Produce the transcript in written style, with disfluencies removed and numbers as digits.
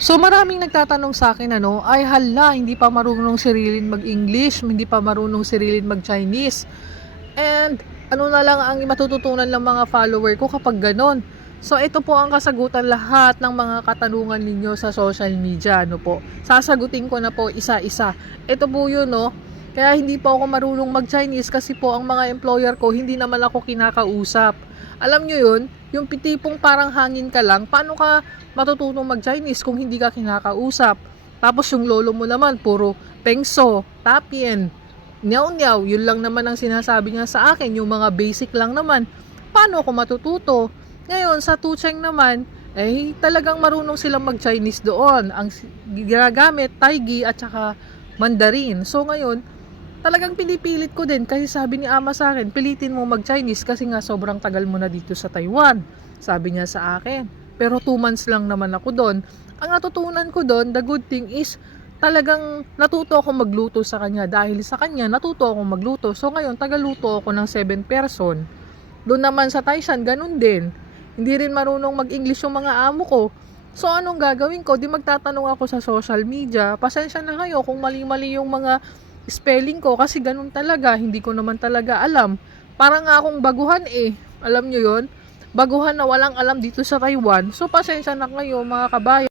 So maraming nagtatanong sa akin ay hala, hindi pa marunong si Rilin mag-English, hindi pa marunong si Rilin mag-Chinese. And ano na lang ang matututunan ng mga follower ko kapag ganon? So ito po ang kasagutan lahat ng mga katanungan ninyo sa social media, po. Sasagutin ko na po isa-isa. Ito po yun, no. Kaya hindi po ako marunong mag-Chinese kasi po ang mga employer ko hindi naman ako kinakausap. Alam nyo yun, yung tipong parang hangin ka lang, paano ka matututong mag-Chinese kung hindi ka kinakausap? Tapos yung lolo mo naman, puro pengso, tapien, nyaw-nyaw, yun lang naman ang sinasabi niya sa akin, yung mga basic lang naman. Paano ako matututo? Ngayon, sa Tucheng naman, talagang marunong silang mag-Chinese doon. Ang ginagamit, Taigi at saka Mandarin. So ngayon, talagang pinipilit ko din kasi sabi ni ama sa akin, pilitin mo mag-Chinese kasi nga sobrang tagal mo na dito sa Taiwan. Sabi niya sa akin. Pero 2 months lang naman ako doon. Ang natutunan ko doon, the good thing is, talagang natuto ako magluto sa kanya. Dahil sa kanya, natuto ako magluto. So ngayon, tagaluto ako ng 7 person. Doon naman sa Taishan, ganun din. Hindi rin marunong mag-English yung mga amo ko. So anong gagawin ko? Di magtatanong ako sa social media. Pasensya na kayo kung mali-mali yung mga spelling ko kasi ganun talaga. Hindi ko naman talaga alam. Parang nga akong baguhan Alam nyo yon? Baguhan na walang alam dito sa Taiwan. So pasensya na kayo mga kabayan.